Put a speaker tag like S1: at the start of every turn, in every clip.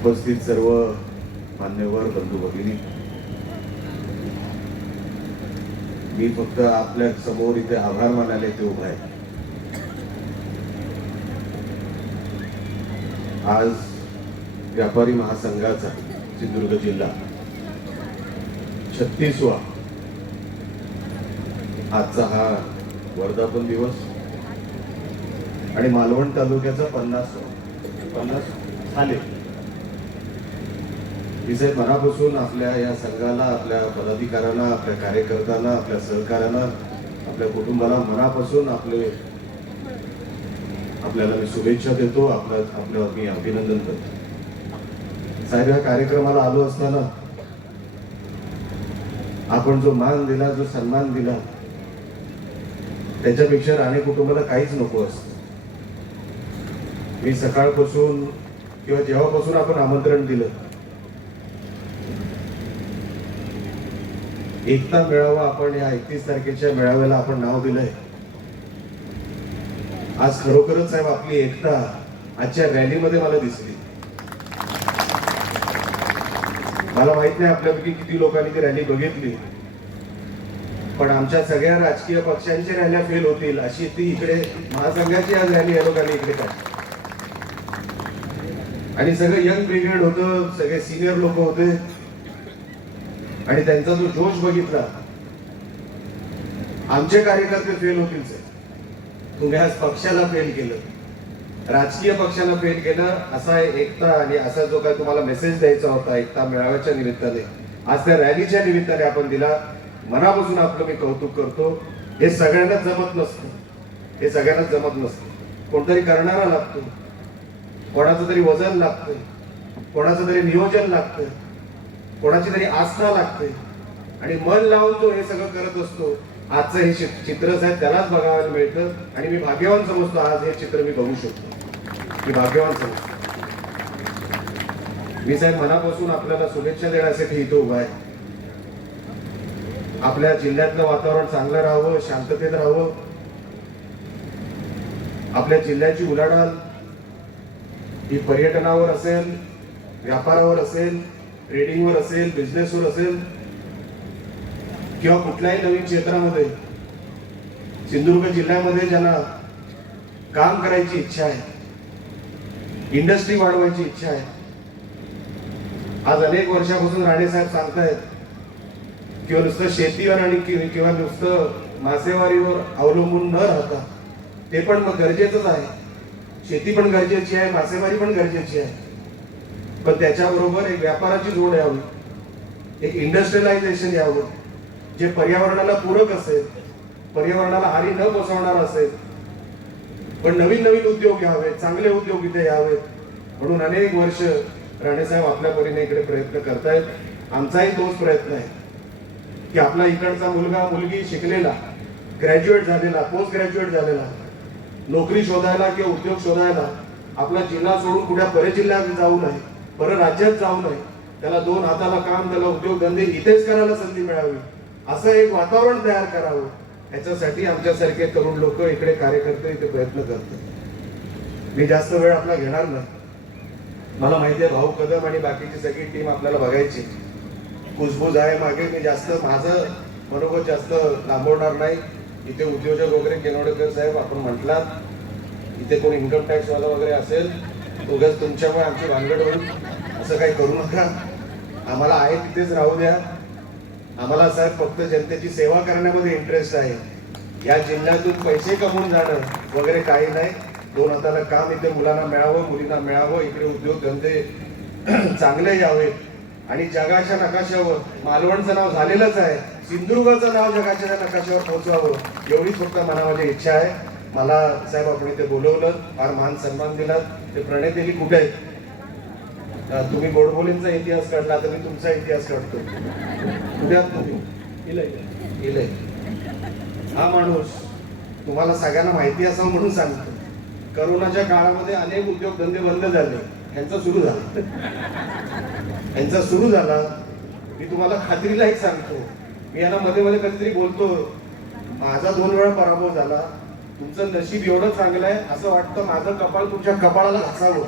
S1: उपस्थित सर्व मान्यवर बंधू भगिनी. मी फक्त आपल्यासमोर इथे आभार मानायला ते उभा आहे. आज व्यापारी महासंघाचा सिंधुदुर्ग जिल्हा छत्तीसवा आजचा हा वर्धापन दिवस आणि मालवण तालुक्याचा पन्नास पन्नास झाले विजय मनापासून आपल्या या संघाला आपल्या पदाधिकाऱ्यांना आपल्या कार्यकर्त्यांना आपल्या सहकाऱ्यांना आपल्या कुटुंबाला मनापासून आपले आपल्याला मी शुभेच्छा देतो. आपल्या आपलं मी अभिनंदन करतो. साहेब या कार्यक्रमाला आलो असताना आपण जो मान दिला जो सन्मान दिला त्याच्यापेक्षा राणे कुटुंबाला काहीच नको असतं. मी सकाळपासून किंवा जेव्हापासून आपण आमंत्रण दिलं एकता मेळावा आपण या एकतीस तारखेच्या मेळाव्याला आपण नाव दिलंय. आज खरोखरच साहेब आपली एकता आजच्या रॅलीमध्ये मला दिसली. मला माहीत नाही आपल्यापैकी किती लोकांनी ती रॅली बघितली. पण आमच्या सगळ्या राजकीय पक्षांच्या रॅल्या फेल होतील अशी ती इकडे महासंघाची आज रॅली या लोकांनी इकडे काढली आणि सगळं यंग ब्रिगेड होतं सगळे सिनियर लोक होते. आणि त्यांचा जो जोश बघितला आमचे कार्यकर्ते फेल होतील सर तुम्ही आज पक्षाला फेल केलं. राजकीय पक्षाला फेल केलं असा एकता आणि असा जो काय तुम्हाला मेसेज द्यायचा होता एकता मेळाव्याच्या निमित्ताने. आज त्या रॅलीच्या निमित्ताने आपण दिला. मनापासून आपलं मी कौतुक करतो. हे सगळ्यांनाच जमत नसतं. हे सगळ्यांनाच जमत नसतं. कोणतरी करणारा लागतो. कोणाचं तरी वजन लागतं कोणाचं तरी नियोजन लागतं कोणाची तरी आस्था लागते. आणि मन लावून तो हे सगळं करत असतो. आजचं हे चित्रच चित्र साहेब त्यालाच बघायला मिळतं. आणि मी भाग्यवान समजतो आज हे चित्र मी बघू शकतो. मी भाग्यवान समजतो. मी साहेब मनापासून आपल्याला शुभेच्छा देण्यासाठी इथं उभा आहे. आपल्या जिल्ह्यातलं वातावरण चांगलं राहावं शांततेत राहावं. आपल्या जिल्ह्याची उलाढाल ही पर्यटनावर असेल व्यापारावर असेल ट्रेडिंगवर असेल बिझनेसवर असेल किंवा कुठल्याही नवीन क्षेत्रामध्ये सिंधुदुर्ग जिल्ह्यामध्ये ज्यांना काम करायची इच्छा आहे इंडस्ट्री वाढवायची इच्छा आहे आज अनेक वर्षापासून राणे साहेब सांगतायत किंवा नुसतं शेतीवर आणि किंवा नुसतं मासेमारीवर अवलंबून न राहता ते पण मग गरजेचंच आहे. शेती पण गरजेची आहे मासेमारी पण गरजेची आहे. पण त्याच्याबरोबर एक व्यापाराची जोड यावी. एक इंडस्ट्रियलायझेशन यावं. जे पर्यावरणाला पूरक असेल पर्यावरणाला हानी न पोचवणार असेल पण नवीन नवीन उद्योग यावेत चांगले उद्योग इथे यावेत. म्हणून अनेक वर्ष राणेसाहेब आपल्या परीने इकडे प्रयत्न करतायत. आमचाही तोच प्रयत्न आहे. की आपला इकडचा मुलगा मुलगी शिकलेला ग्रॅज्युएट झालेला पोस्ट ग्रॅज्युएट झालेला नोकरी शोधायला किंवा उद्योग शोधायला आपला जिल्हा सोडून कुठल्या परजिल्ह्यात जाऊ नये. परराज्यात जाऊ नये. त्याला दोन हाताला काम त्याला उद्योगधंदे इथेच करायला संधी मिळावी. असं एक वातावरण तयार करावं. याच्यासाठी आमच्यासारखे तरुण लोक इकडे कार्यकर्ते इथे प्रयत्न करतात. मी जास्त वेळ आपला घेणार नाही. मला माहिती आहे भाऊ कदम आणि बाकीची सगळी टीम आपल्याला बघायची. कुजबूज आहे मागे मी जास्त माझं मनोगत जास्त लांबवणार नाही. इथे उद्योजक वगैरे केनवडेकर साहेब आपण म्हटलात. इथे कोण इन्कम टॅक्स वाला वगैरे असेल उगाच तुमच्यामुळे आमची भानगड होईल. असं काही करू नका. आम्हाला आहे तिथेच राहू द्या. आम्हाला साहेब फक्त जनतेची सेवा करण्यामध्ये इंटरेस्ट आहे. या जिल्ह्यातून पैसे कमवून जाणं वगैरे काही नाही. दोन हाताला काम इथे मुलांना मिळावं मुलींना मिळावं इकडे उद्योगधंदे चांगले यावेत आणि जगाच्या नकाशावर मालवणचं नाव झालेलंच आहे. सिंधुदुर्गाचं नाव जगाच्या नकाशावर पोहोचवावं एवढीच फक्त मनामध्ये इच्छा आहे. मला साहेब आपण इथे बोलवलं फार मान सन्मान दिला ते प्रणय दिली कुठे आहेत? तुम्ही गोडबोलींचा इतिहास काढला तर मी तुमचा इतिहास काढतो. कुठे आहात तुम्ही? इलय. हा माणूस तुम्हाला सगळ्यांना माहिती असावं म्हणून सांगतो. करोनाच्या काळामध्ये अनेक उद्योगधंदे बंद झाले. यांचा सुरू झाला. यांचा सुरू झाला. मी तुम्हाला खात्रीला एक सांगतो. मी यांना मध्ये मध्ये कधीतरी बोलतो माझा दोन वेळा पराभव झाला. तुमचं नशीब एवढं चांगलं आहे असं वाटतं माझं कपाळ तुमच्या कपाळाला घासावं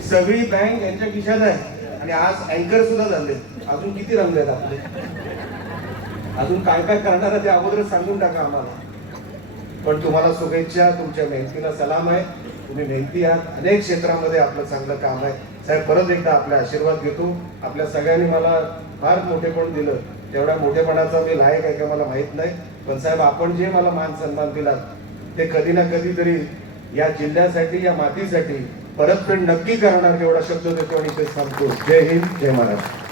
S1: सगळी बँक यांच्या खिशात आहे. आणि आज अँकर सुद्धा झाले. अजून किती रंग आहेत आपले? अजून काय काय करणार ते अगोदर सांगून टाका आम्हाला. पण तुम्हाला शुभेच्छा तुमच्या मेहनतीला सलाम आहे. तुम्ही मेहनती आहात. अनेक क्षेत्रामध्ये आपलं चांगलं काम आहे. साहेब परत एकदा आपला आशीर्वाद घेतो. आपल्या सगळ्यांनी मला फार मोठेपण दिलं. तेवढ्या मोठेपणाचा मी लायक आहे का मला माहीत नाही. पण साहेब आपण जे मला मान सन्मान दिलात ते कधी ना कधी तरी या जिल्ह्यासाठी या मातीसाठी परतफेड नक्की करणार एवढा शब्द देतो आणि ते सांगतो. जय हिंद जय महाराष्ट्र.